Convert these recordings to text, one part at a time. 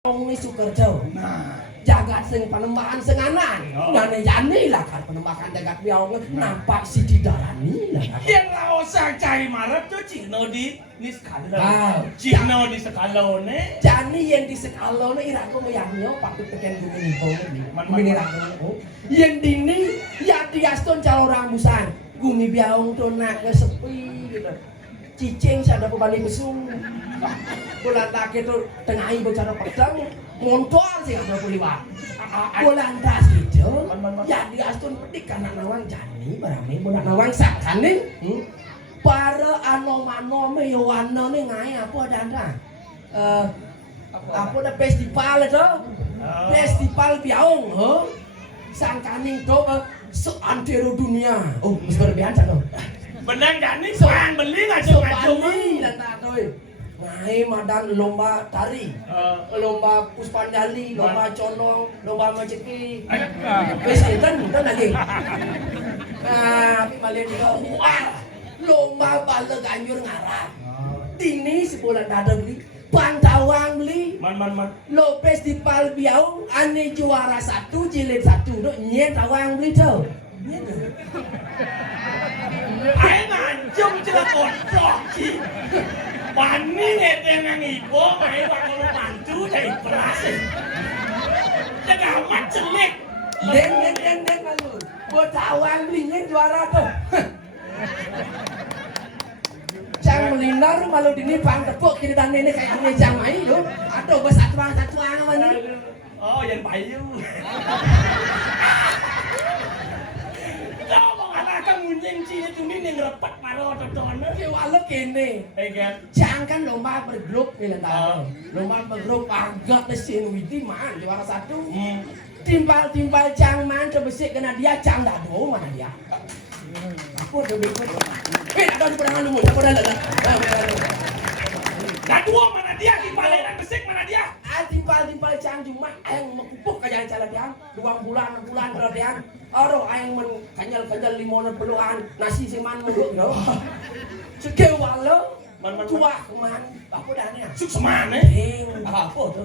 Ông Sukerjo. Nah, Jagat sing panembakan senganan. Nane yani lah kan panembakan jagat biong nampak si didarani lah. yang lao sang cari marap tuh Cino di sekala. Ah, Cino di sekala ne. Jani yang di sekalo ne irago mayangyo patut teken gumini bong ni rago. Yang dini ya diaston calo rambusan. Gumi biong tuh nak sepi gitu. Cicing sada balik mesum. Bulan tak itu tengahi bicara pedang motor sih ada puliwat. Bulan das gitu. Ya diaston pedik karena nawang jani barang bulan nawang sakkan nih. Para anom-anom yo warna nih ngai apa ada apa ada festival itu festival biaung sangkaning do seantero dunia mesti berbiasa dong Benang Dani seorang beli ngacung-ngacung lantak tuh ngai madan lomba tari lomba puspandali lomba conong lomba majeki pesetan lagi tapi malah dia lomba bala ganjur ngarap dini sebulan dada beli Pantawang beli lo festival biau ane juara 1 jilid 1 do nyet tawang beli tuh Ayo ngancung cila kotrok sih Pani ngeteng ibu ayo wakil bantu jadi berhasil Jaga amat celik Den malu buat tawang beli nyet juara tuh Cang melinar malu dini pang tepuk kiri dan ini kayak ane jam ai lo aduh besatuang apa nih Oh yang payu Kau mau ngatakan munyeng sini tuh ini ngerepat malu tonton Kewala kene Cang kan lomba bergrup nih lah lomba bergrup agak mesin widi man juara 1 timpal cang man terbesik kena dia cang dado mana dia aku udah berikut ada di perangan lu aku udah ada dua mana dia timpaleran besik mana dia timpal cang cuma ayang mekupuk kayak jalan dia 2 bulan 6 bulan kalau dia oro ayang men kanyal 5 peluan nasi seman muluk yo sekeu walo tua keman apa dane suk semane apa tuh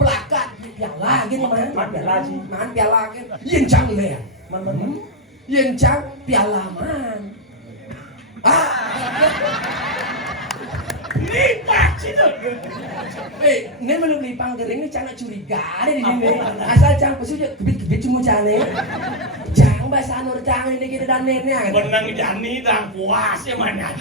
plakat piala gitu man piala gitu yen cang le yen cang piala man lipat situ ini belum lipang kering ini cang curiga deh di sini asal cang pesu gebit cuma cane cang bahasa nur cang ini kita dan nenek benang jani dan puas ya mana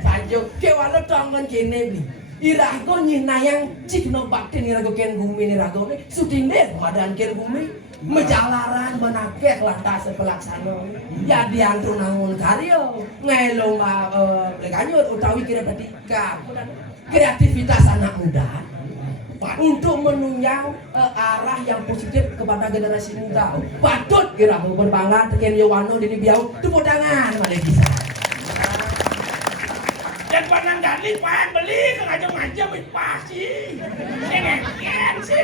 sajo kewala tongan kene beli irago nyinayang cik no bakten irago ken bumi irago ne sutinde madan ken bumi menjalaran menakeh lantas pelaksana ya diantur nangun karyo ngai lomba lekanyut utawi kira ketika kreativitas anak muda untuk menunjang arah yang positif kepada generasi muda patut kira berbangga teken yowano dini biau tepuk tangan malah bisa dan pandang Dani pan beli ke ngajam-ngajam pasti ngeken sih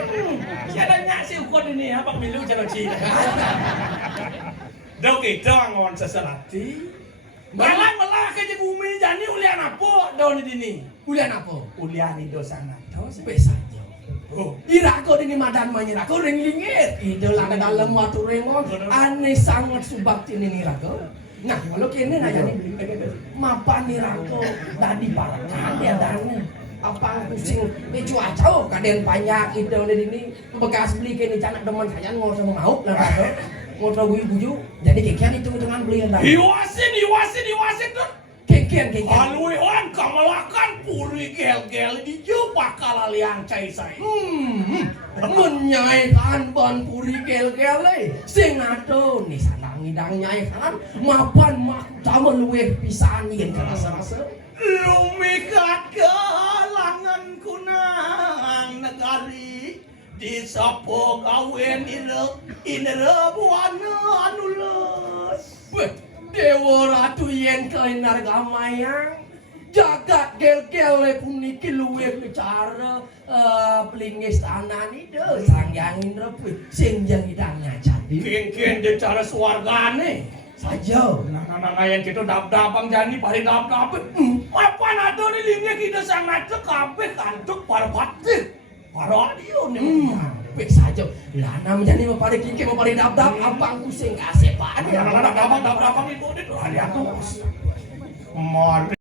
siapa nyak sih ukon ini apa milu jalan sih dok itu angon seserati malah ke bumi Dani ulian apa daun ini ulian apa ulian itu sangat spesial irago dini madan manyirago ring lingit itu lah dalam waktu rengo aneh sangat subakti ini irago nah kalau kini nanya nih mapan irago tadi parakan ya dana apa pusing cuaca kaden banyak itu udah ini bekas beli kini canak demen saya ngor sama mau lah irago ngotrol buju jadi kekian itu dengan beli yang tadi iwasin tuh kekian aluan kamalakan puri gel di jumpa kalaliang cai saya menyaikan ban puri gel sing ato nih sandang ngidang nyaikan mapan mak tamen luweh pisan yen rasa-rasa lumikat kalangan kunang negari di sapo kawen buana anules Dewa Ratu yen kainar gamayang jagat gel puniki luwih bicara pelingis tanan itu sangyangin reput sing jang idangnya jadi ken cara swargane saja nah yang kita dap-dapang jani paling dap-dap apa ada nih linknya kita sangat kabeh kantuk para batik Parodium Pek saja. Lah namanya nih mau pada kiki mau pada dap abang pusing kasih pak. Anak-anak abang ibu itu ada tuh. Mori